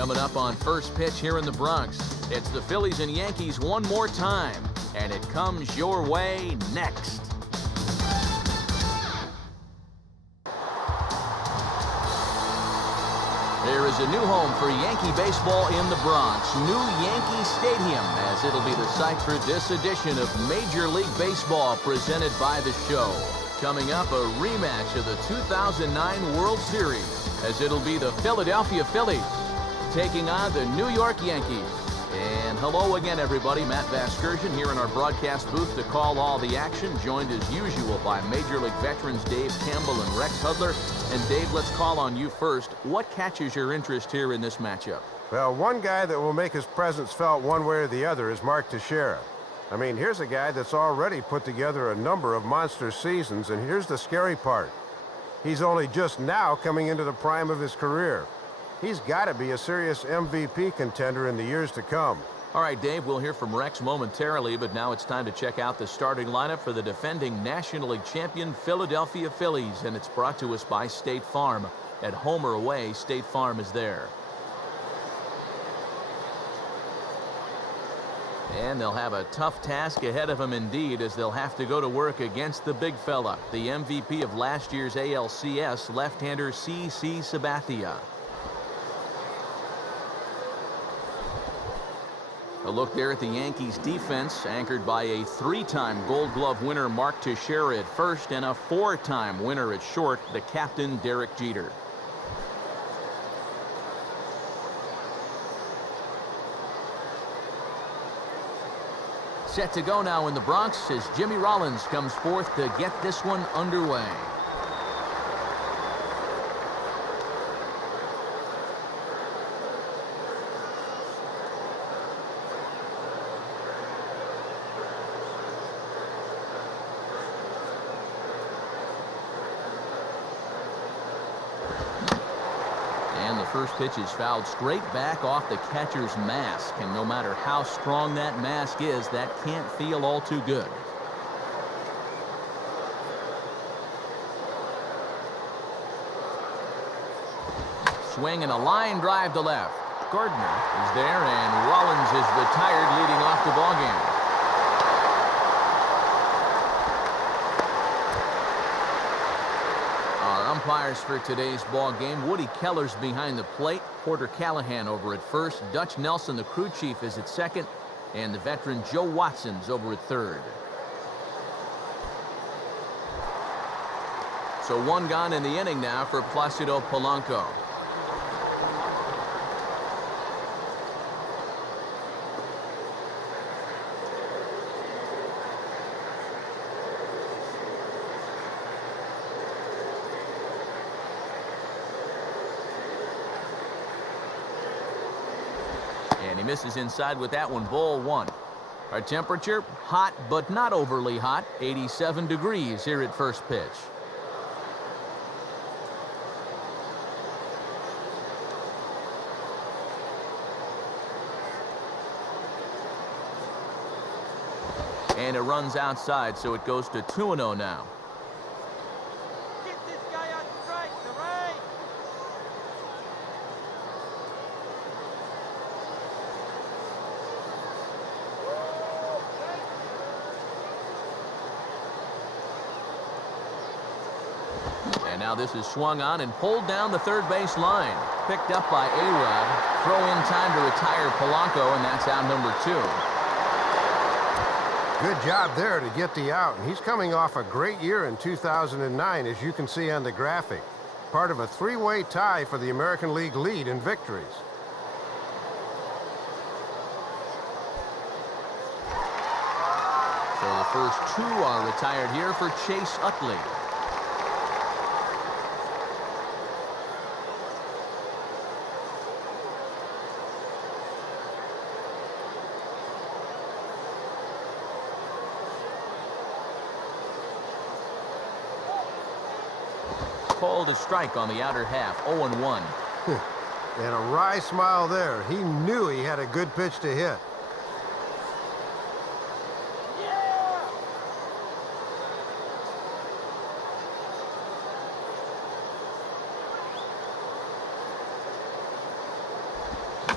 Coming up on First Pitch here in the Bronx, it's the Phillies and Yankees one more time, and it comes your way next. There is a new home for Yankee baseball in the Bronx, new Yankee Stadium, as it'll be the site for this edition of Major League Baseball presented by the Show. Coming up, a rematch of the 2009 World Series, as it'll be the Philadelphia Phillies taking on the New York Yankees. And hello again, everybody. Matt Vasgersian here in our broadcast booth to call all the action, joined as usual by Major League veterans Dave Campbell and Rex Hudler. And Dave, let's call on you first. What catches your interest here in this matchup? Well, one guy that will make his presence felt one way or the other is Mark Teixeira. I mean, here's a guy that's already put together a number of monster seasons, and here's the scary part. He's only just now coming into the prime of his career. He's got to be a serious MVP contender in the years to come. All right, Dave, we'll hear from Rex momentarily, but now it's time to check out the starting lineup for the defending National League champion Philadelphia Phillies, and it's brought to us by State Farm. At home or away, State Farm is there. And they'll have a tough task ahead of them indeed, as they'll have to go to work against the big fella, the MVP of last year's ALCS, left-hander CC Sabathia. A look there at the Yankees defense, anchored by a 3-time Gold Glove winner Mark Teixeira at first and a 4-time winner at short, the captain Derek Jeter. Set to go now in the Bronx as Jimmy Rollins comes forth to get this one underway. First pitch is fouled straight back off the catcher's mask, and no matter how strong that mask is, that can't feel all too good. Swing and a line drive to left. Gardner is there, and Rollins is retired, leading off the ballgame. Umpires for today's ball game: Woody Keller's behind the plate, Porter Callahan over at first, Dutch Nelson, the crew chief, is at second, and the veteran Joe Watson's over at third. So one gone in the inning now for Placido Polanco. And he misses inside with that one, ball one. Our temperature, hot but not overly hot, 87 degrees here at first pitch. And it runs outside, so it goes to 2-0 now. Now this is swung on and pulled down the third base line. Picked up by A-Rod. Throw in time to retire Polanco, and that's out number 2. Good job there to get the out. And he's coming off a great year in 2009, as you can see on the graphic. Part of a 3-way tie for the American League lead in victories. So the first 2 are retired here for Chase Utley. Called a strike on the outer half, 0-1. And a wry smile there. He knew he had a good pitch to hit.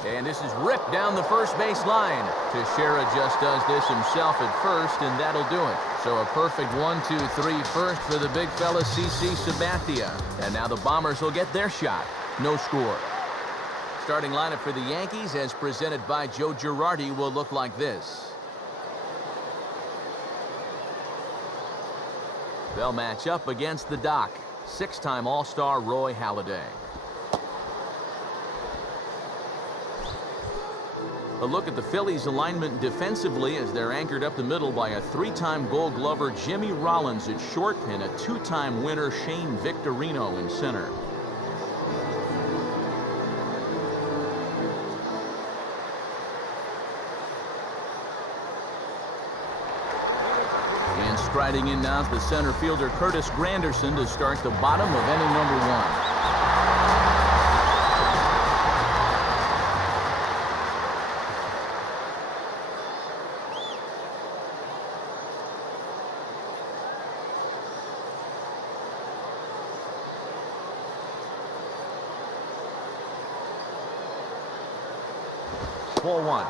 And this is ripped down the first base line. Teixeira just does this himself at first, and that'll do it. So a perfect 1-2-3 first for the big fella, CC Sabathia. And now the Bombers will get their shot. No score. Starting lineup for the Yankees, as presented by Joe Girardi, will look like this. They'll match up against the Doc. Six-time All-Star Roy Halladay. A look at the Phillies' alignment defensively as they're anchored up the middle by a three-time Gold Glover Jimmy Rollins at short and a two-time winner Shane Victorino in center. And striding in now is the center fielder Curtis Granderson to start the bottom of inning number 1. Ball 1.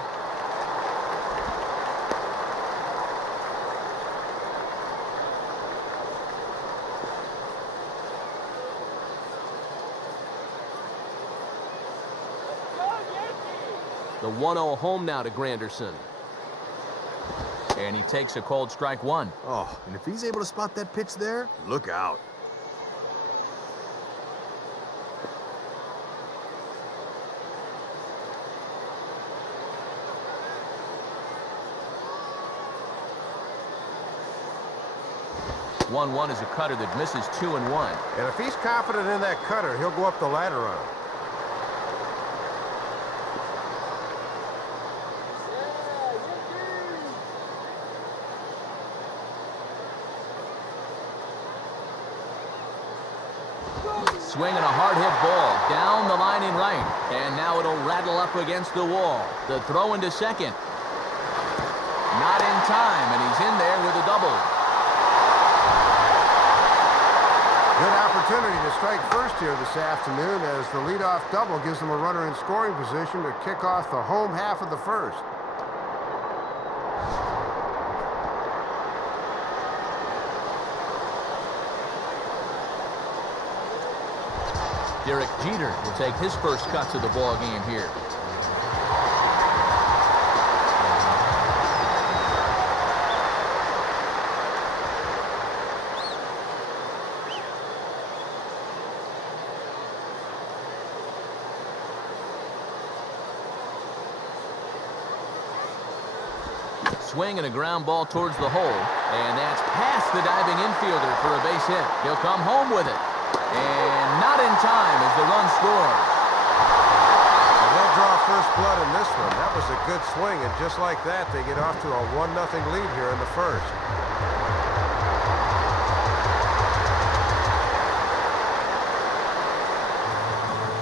The 1-0 home now to Granderson. And he takes a cold strike 1. Oh, and if he's able to spot that pitch there, look out. One is a cutter that misses 2-1. And if he's confident in that cutter, he'll go up the ladder on it. Swinging a hard hit ball down the line in right. And now it'll rattle up against the wall. The throw into second. Not in time, and he's in there with a double. Good opportunity to strike first here this afternoon as the leadoff double gives them a runner in scoring position to kick off the home half of the first. Derek Jeter will take his first cuts of the ball game here. Swing and a ground ball towards the hole, and that's past the diving infielder for a base hit. He'll come home with it, and not in time as the run scores. And they'll draw first blood in this one. That was a good swing, and just like that, they get off to a 1-0 lead here in the first.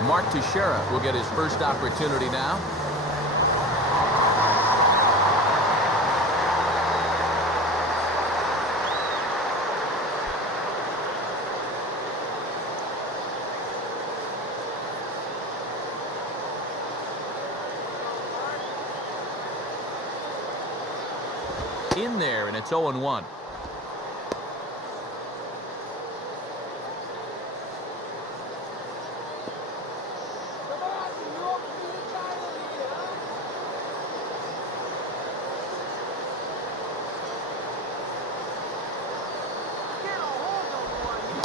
Mark Teixeira will get his first opportunity now. In there, and it's 0-1.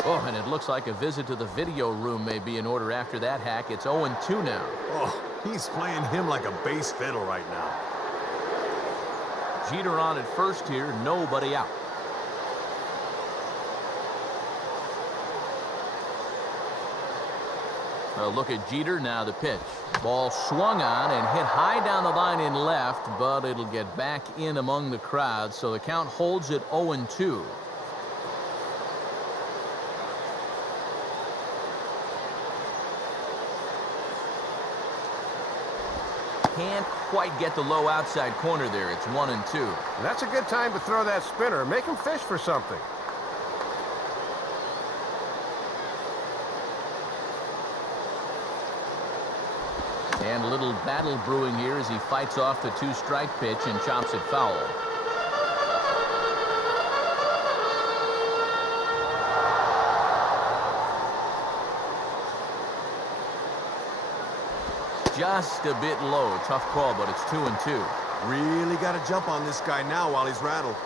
Oh, and it looks like a visit to the video room may be in order after that hack. It's 0-2 now. Oh, he's playing him like a bass fiddle right now. Jeter on at first here, nobody out. A look at Jeter, now the pitch. Ball swung on and hit high down the line in left, but it'll get back in among the crowd, so the count holds at 0-2. Can't quite get the low outside corner there. It's 1-2. And that's a good time to throw that spinner. Make him fish for something. And a little battle brewing here as he fights off the 2-strike pitch and chops it foul. Just a bit low. Tough call, but it's 2-2. Really got to jump on this guy now while he's rattled.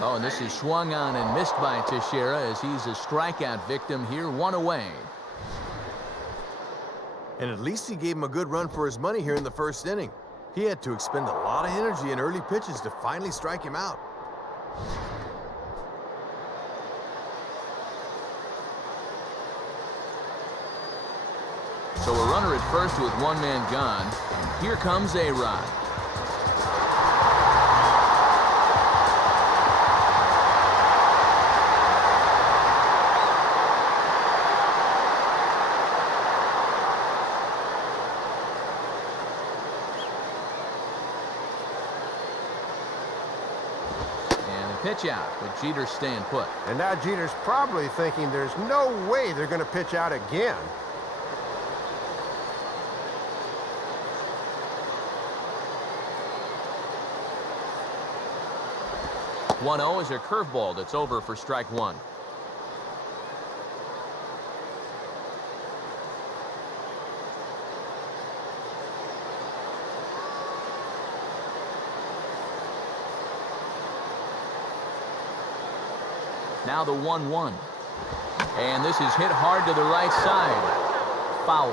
Oh, and this is swung on and missed by Teixeira as he's a strikeout victim here, 1 away. And at least he gave him a good run for his money here in the first inning. He had to expend a lot of energy in early pitches to finally strike him out. So a runner at first with 1 man gone, and here comes A-Rod. Pitch out, but Jeter's staying put. And now Jeter's probably thinking there's no way they're going to pitch out again. 1-0 is a curveball that's over for strike 1. Now the 1-1. And this is hit hard to the right side. Foul.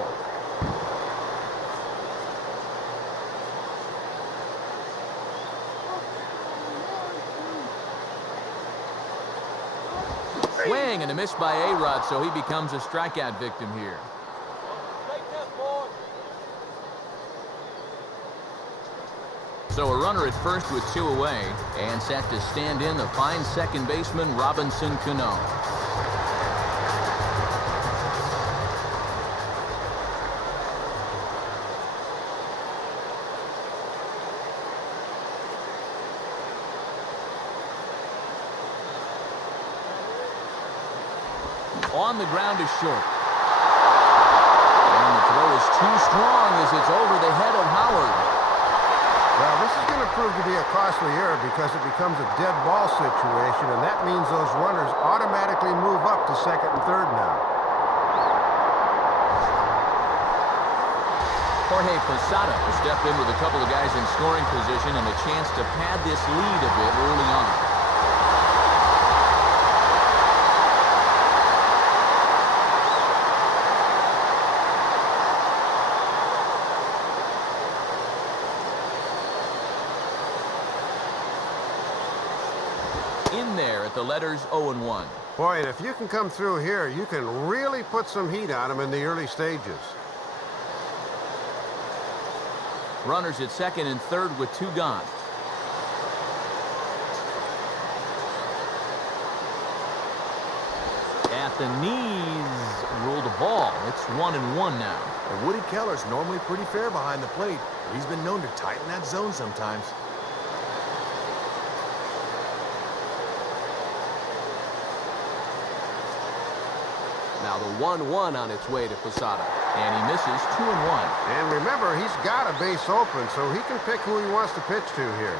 Swing and a miss by A-Rod, so he becomes a strikeout victim here. So a runner at first with 2 away, and set to stand in the fine second baseman Robinson Cano. On the ground is short. And the throw is too strong as it's over the head of Howard. Well, this is going to prove to be a costly error because it becomes a dead ball situation, and that means those runners automatically move up to second and third now. Jorge Posada will step in with a couple of guys in scoring position and a chance to pad this lead a bit early on. In there at the letters 0-1. Boy, and if you can come through here, you can really put some heat on them in the early stages. Runners at second and third with 2 gone. At the knees, ruled a ball. It's 1-1 now. And Woody Keller's normally pretty fair behind the plate, but he's been known to tighten that zone sometimes. Now the 1-1 on its way to Posada. And he misses 2-1. And remember, he's got a base open, so he can pick who he wants to pitch to here.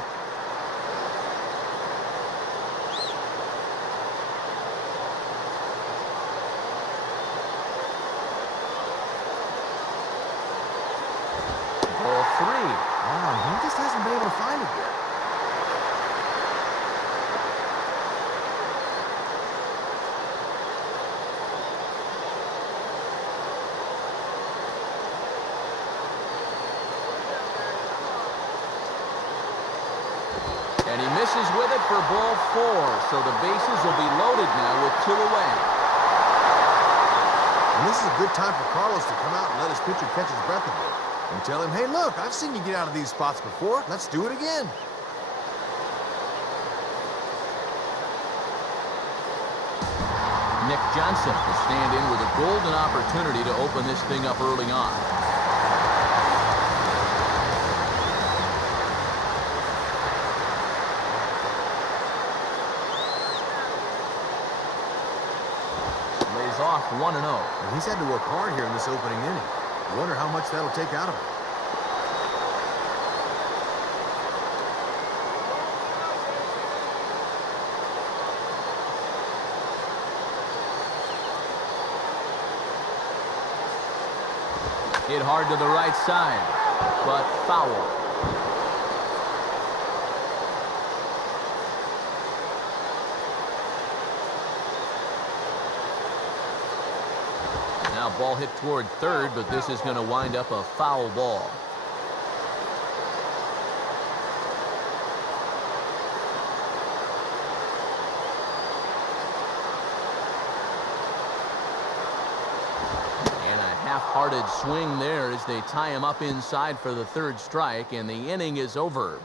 Ball 3. Wow, he just hasn't been able to find it yet. And he misses with it for ball 4. So the bases will be loaded now with 2 away. And this is a good time for Carlos to come out and let his pitcher catch his breath a bit. And tell him, hey, look, I've seen you get out of these spots before. Let's do it again. Nick Johnson will stand in with a golden opportunity to open this thing up early on. is off 1-0. And he's had to work hard here in this opening inning. I wonder how much that'll take out of him. Hit hard to the right side, but foul. Now ball hit toward third, but this is going to wind up a foul ball. Half-hearted swing there as they tie him up inside for the third strike, and the inning is over.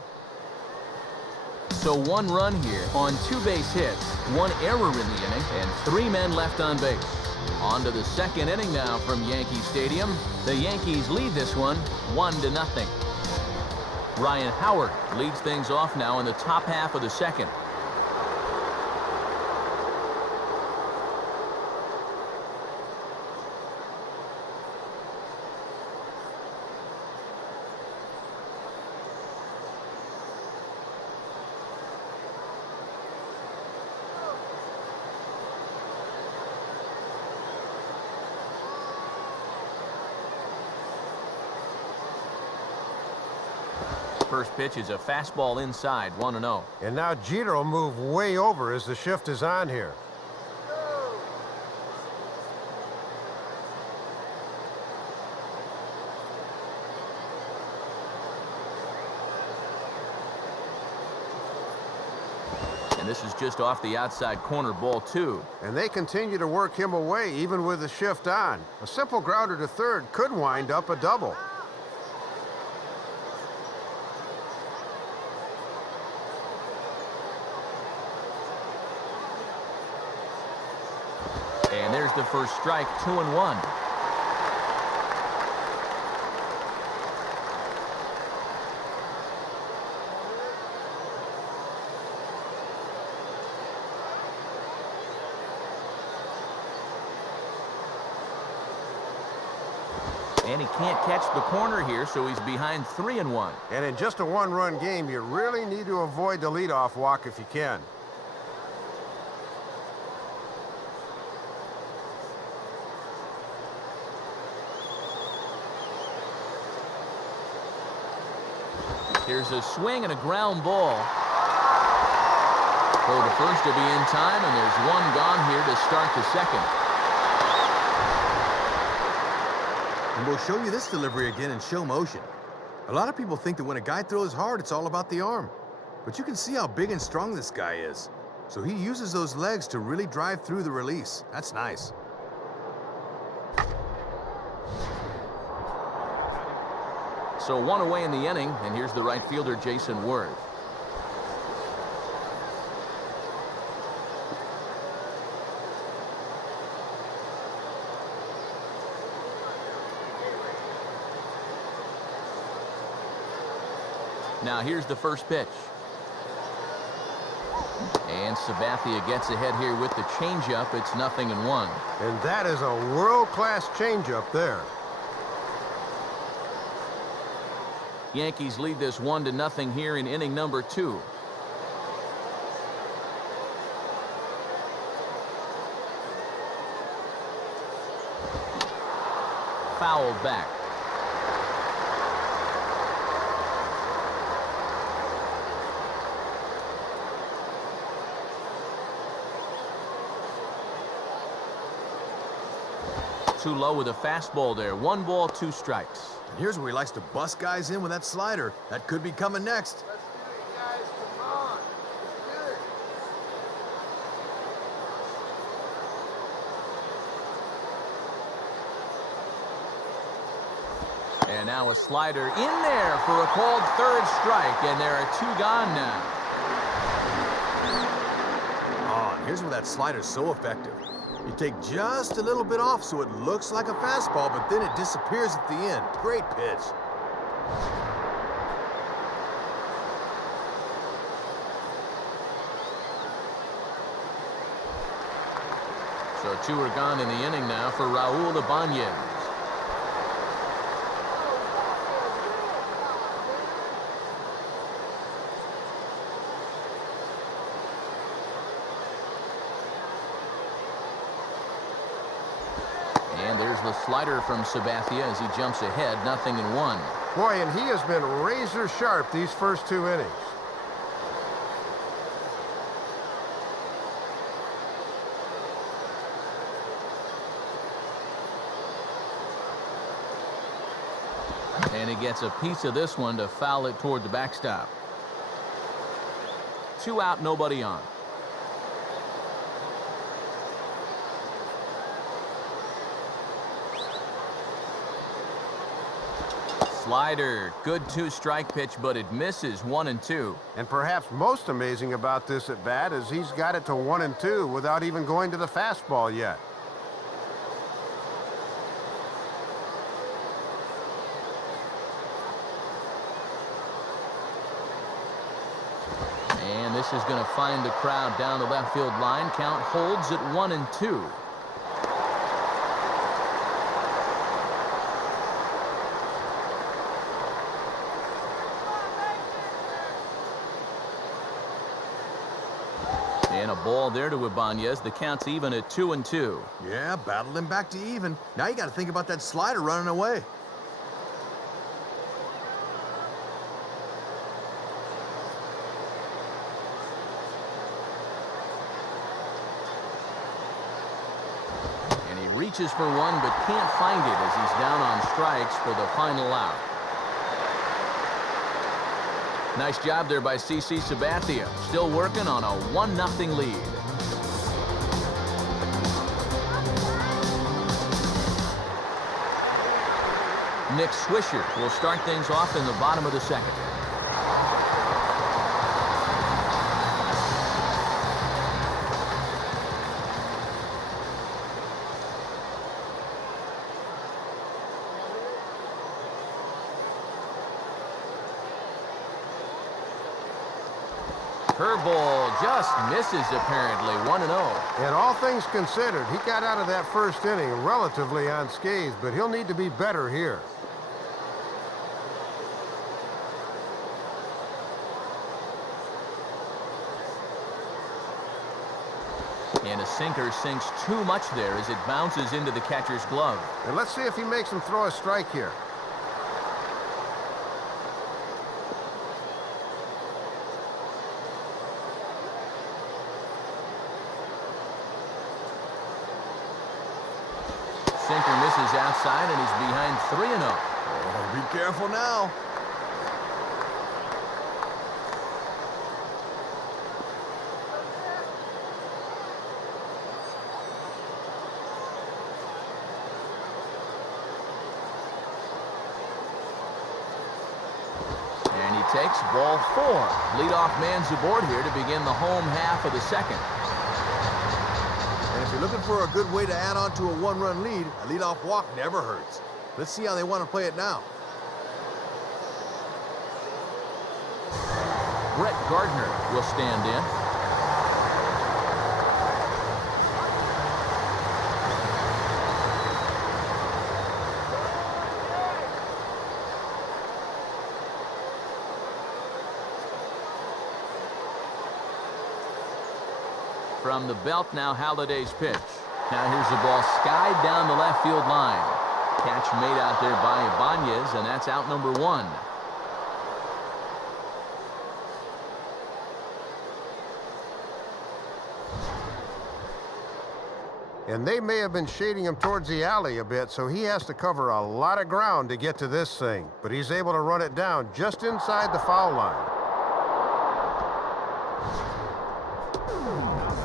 So 1 run here on 2 base hits, 1 error in the inning, and 3 men left on base. On to the second inning now from Yankee Stadium. The Yankees lead this one 1-0. Ryan Howard leads things off now in the top half of the second. First pitch is a fastball inside, 1-0. And now Jeter will move way over as the shift is on here. And this is just off the outside corner, ball 2. And they continue to work him away even with the shift on. A simple grounder to third could wind up a double. And there's the first strike, 2-1. And he can't catch the corner here, so he's behind 3-1. And in just a 1-run game, you really need to avoid the leadoff walk if you can. Here's a swing and a ground ball. Throw to first will be in time, and there's 1 gone here to start the second. And we'll show you this delivery again in show motion. A lot of people think that when a guy throws hard, it's all about the arm. But you can see how big and strong this guy is. So he uses those legs to really drive through the release. That's nice. So 1 away in the inning, and here's the right fielder, Jason Worth. Now here's the first pitch. And Sabathia gets ahead here with the changeup. It's 0-1. And that is a world-class changeup there. Yankees lead this 1-0 here in inning number 2. Fouled back. Too low with a fastball there. 1 ball, 2 strikes. And here's where he likes to bust guys in with that slider. That could be coming next. Let's do it, guys. Come on. Let's do it. And now a slider in there for a called third strike, and there are 2 gone now. Oh, and here's where that slider's so effective. You take just a little bit off so it looks like a fastball, but then it disappears at the end. Great pitch. So 2 are gone in the inning now for Raul Ibanez. And there's the slider from Sabathia as he jumps ahead, 0-1. Boy, and he has been razor sharp these first 2 innings. And he gets a piece of this one to foul it toward the backstop. 2 out, nobody on. Slider, good 2-strike pitch, but it misses, 1-2. And perhaps most amazing about this at bat is he's got it to 1-2 without even going to the fastball yet. And this is going to find the crowd down the left field line. Count holds at 1-2. And a ball there to Ibanez. The count's even at 2-2. Yeah, battled him back to even. Now you got to think about that slider running away. And he reaches for one but can't find it as he's down on strikes for the final out. Nice job there by CC Sabathia. Still working on a 1-0 lead. Nick Swisher will start things off in the bottom of the second. Curveball just misses, apparently. 1-0. And all things considered, he got out of that first inning relatively unscathed, but he'll need to be better here. And a sinker sinks too much there as it bounces into the catcher's glove. And let's see if he makes him throw a strike here. Sinker misses outside, and he's behind 3-0. Oh, be careful now. And he takes ball 4. Leadoff man's aboard here to begin the home half of the second. And if you're looking for a good way to add on to a 1-run lead, a leadoff walk never hurts. Let's see how they want to play it now. Brett Gardner will stand in. From the belt now, Halliday's pitch. Now here's the ball skied down the left field line. Catch made out there by Ibanez, and that's out number 1. And they may have been shading him towards the alley a bit, so he has to cover a lot of ground to get to this thing. But he's able to run it down just inside the foul line.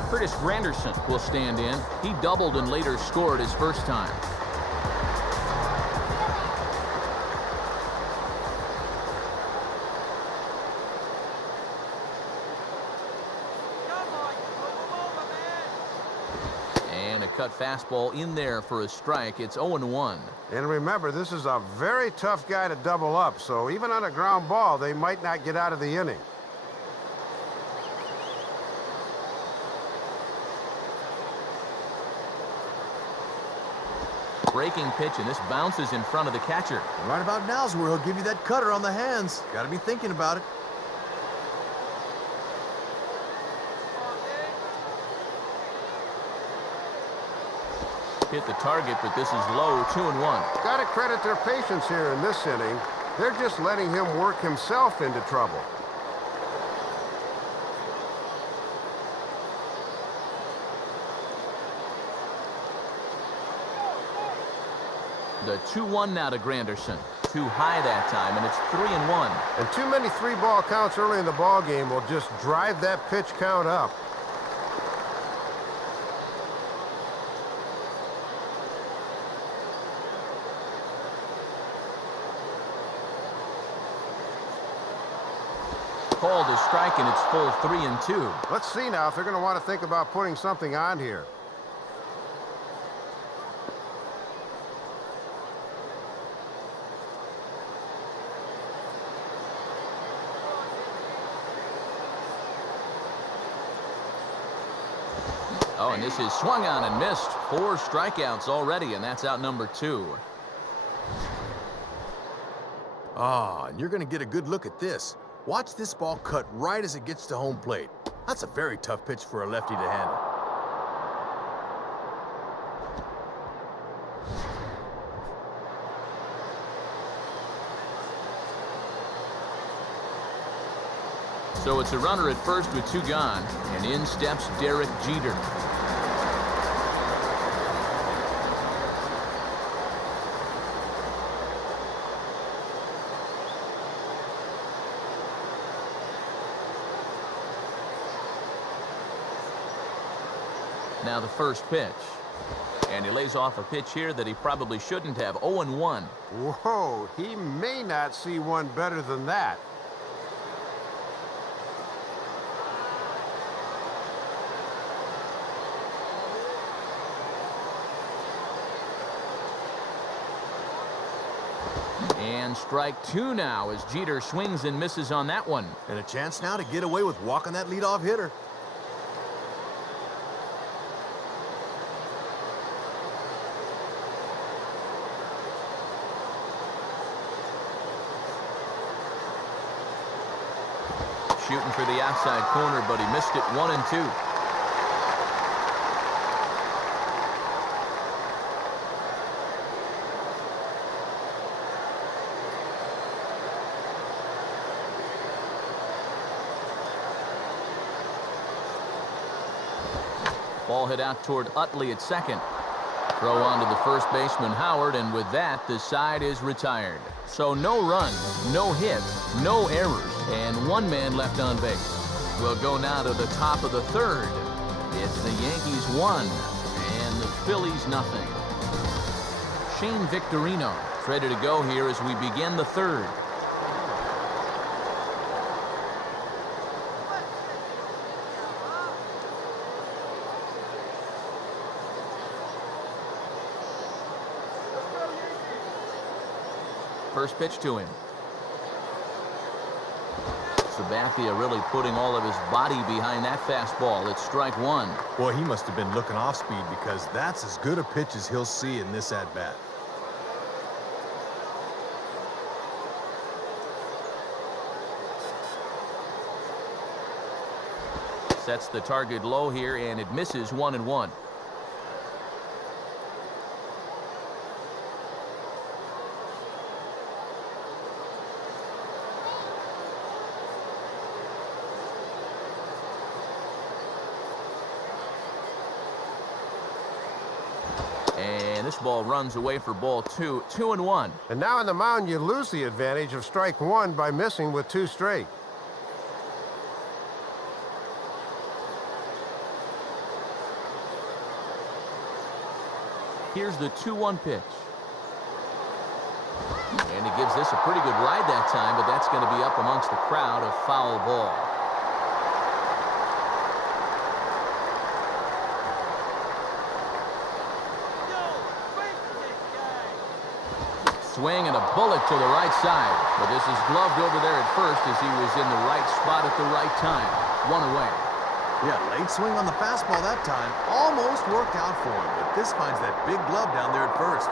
Curtis Granderson will stand in. He doubled and later scored his first time. And a cut fastball in there for a strike. It's 0-1. And remember, this is a very tough guy to double up, so even on a ground ball, they might not get out of the inning. breaking pitch, and this bounces in front of the catcher. And right about now's where he'll give you that cutter on the hands. Got to be thinking about it. Hit the target, but this is low, 2-1. Got to credit their patience here in this inning. They're just letting him work himself into trouble. The 2-1 now to Granderson. Too high that time, and it's 3-1. And too many three-ball counts early in the ball game will just drive that pitch count up. Called a strike, and it's full 3-2. Let's see now if they're going to want to think about putting something on here. Oh, and this is swung on and missed. 4 strikeouts already, and that's out number 2. And you're going to get a good look at this. Watch this ball cut right as it gets to home plate. That's a very tough pitch for a lefty to handle. So it's a runner at first with 2 gone, and in steps Derek Jeter. Now the first pitch. And he lays off a pitch here that he probably shouldn't have. 0-1. Whoa, he may not see one better than that. And strike 2 now as Jeter swings and misses on that one. And a chance now to get away with walking that leadoff hitter. Shooting for the outside corner, but he missed it. 1-2. Ball hit out toward Utley at second. Throw on to the first baseman, Howard, and with that, the side is retired. So no runs, no hits, no errors, and 1 man left on base. We'll go now to the top of the 3rd. It's the Yankees 1 and the Phillies nothing. Shane Victorino ready to go here as we begin the 3rd. First pitch to him. Sabathia really putting all of his body behind that fastball. It's strike 1. Boy, he must have been looking off speed because that's as good a pitch as he'll see in this at-bat. Sets the target low here, and it misses. 1-1. And this ball runs away for ball 2. 2-1. And now on the mound, you lose the advantage of strike 1 by missing with 2 straight. Here's the 2-1 pitch. And he gives this a pretty good ride that time, but that's going to be up amongst the crowd. A foul ball. Swing and a bullet to the right side. But this is gloved over there at first as he was in the right spot at the right time. 1 away. Yeah, late swing on the fastball that time. Almost worked out for him, but this finds that big glove down there at first.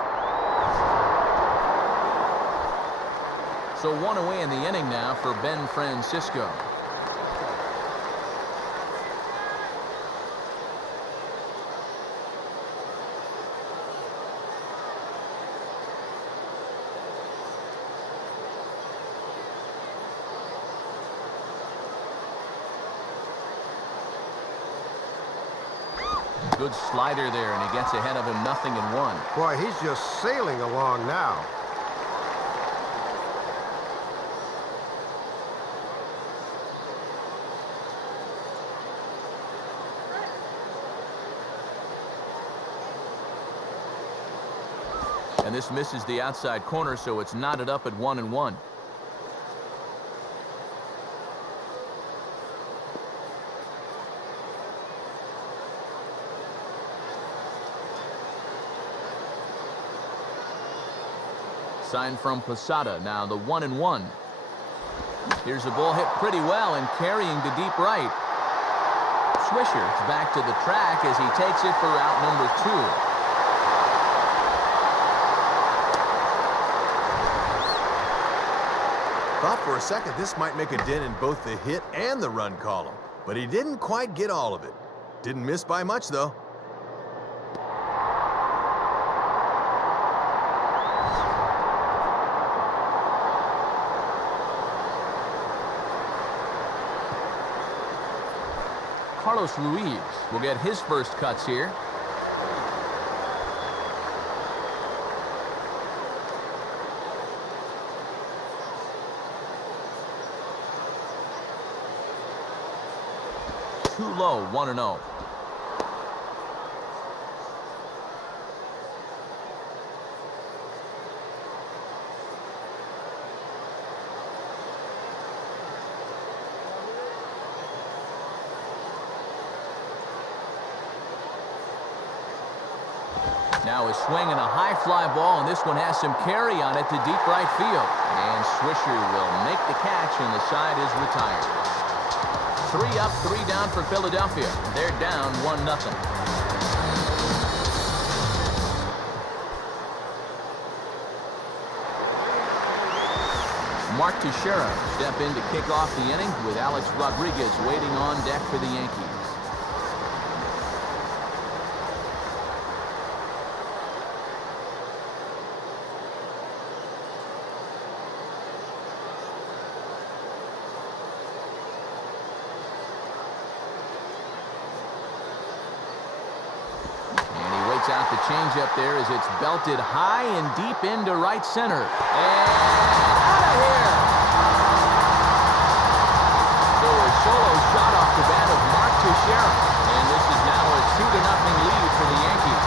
So one away in the inning now for Ben Francisco. Good slider there, and he gets ahead of him 0-1. Boy, he's just sailing along now. And this misses the outside corner, so it's knotted up at 1-1. Sign from Posada, now the 1-1. Here's a ball hit pretty well and carrying to deep right. Swisher's back to the track as he takes it for out number 2. Thought for a second this might make a dent in both the hit and the run column, but he didn't quite get all of it. Didn't miss by much, though. Carlos Ruiz will get his first cuts here. Too low, 1-0. Now a swing and a high fly ball, and this one has some carry on it to deep right field. And Swisher will make the catch, and the side is retired. 3 up, 3 down for Philadelphia. They're down 1-0. Mark Teixeira step in to kick off the inning with Alex Rodriguez waiting on deck for the Yankees. Out the changeup there as it's belted high and deep into right center. And out of here! So a solo shot off the bat of Mark Teixeira. And this is now a 2-0 lead for the Yankees.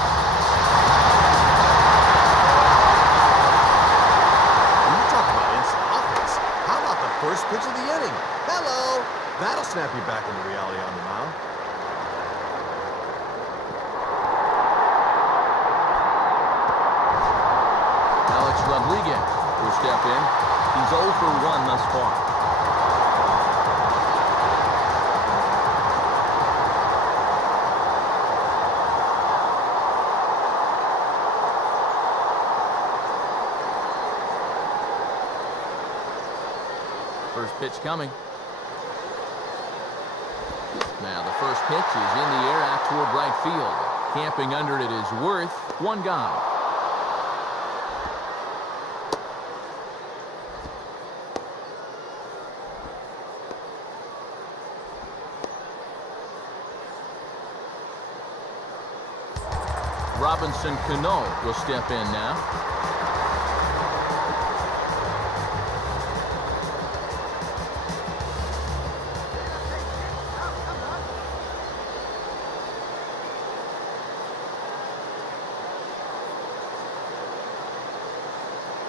When you talk about instant offense, how about the first pitch of the inning? Hello! That'll snap you back into reality on the mound. Rodriguez will step in. He's 0 for 1 thus far. First pitch coming. Now the first pitch is in the air out toward right field. Camping under it is Worth. 1 gone. Robinson Cano will step in now.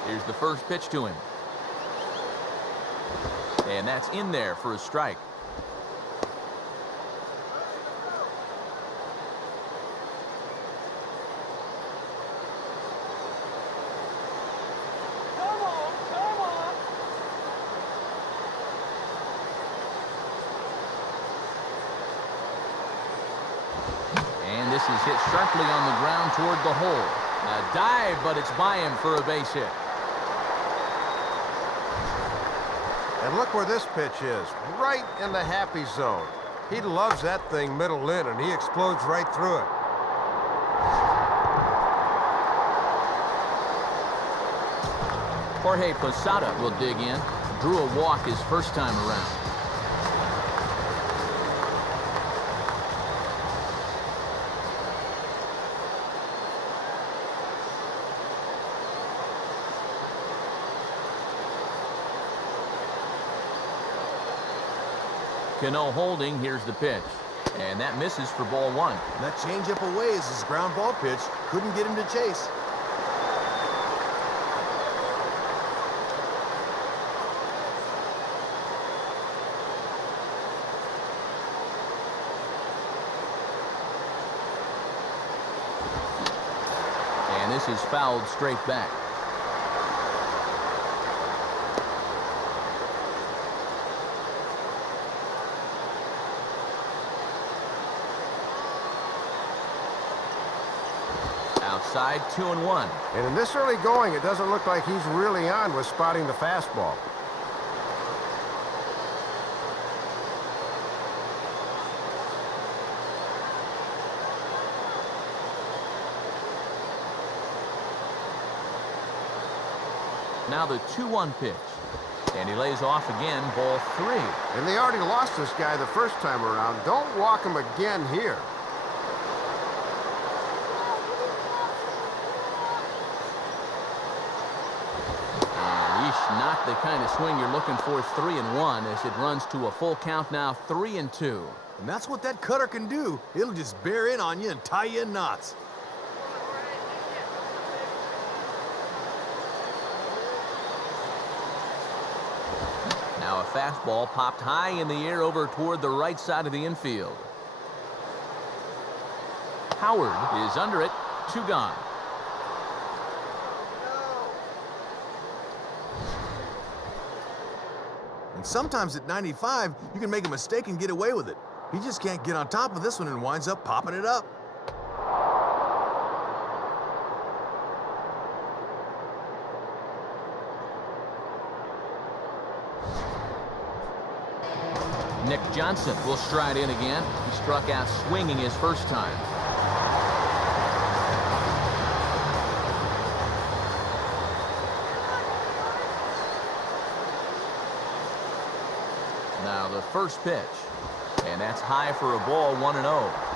Here's the first pitch to him. And that's in there for a strike. And this is hit sharply on the ground toward the hole. A dive, but it's by him for a base hit. And look where this pitch is, right in the happy zone. He loves that thing middle in, and he explodes right through it. Jorge Posada will dig in. Drew a walk his first time around. Cano holding. Here's the pitch. And that misses for ball one. And that changeup away is his ground ball pitch. Couldn't get him to chase. And this is fouled straight back. Outside, 2-1. And in this early going, it doesn't look like he's really on with spotting the fastball. Now the 2-1 pitch. And he lays off again, ball 3. And they already lost this guy the first time around. Don't walk him again here. Not the kind of swing you're looking for. 3-1 as it runs to a full count now. 3-2. And that's what that cutter can do. It'll just bear in on you and tie you in knots. Now a fastball popped high in the air over toward the right side of the infield. Howard is under it. 2 gone. And sometimes at 95, you can make a mistake and get away with it. He just can't get on top of this one and winds up popping it up. Nick Johnson will stride in again. He struck out swinging his first time. Now the first pitch. And that's high for a ball, 1-0.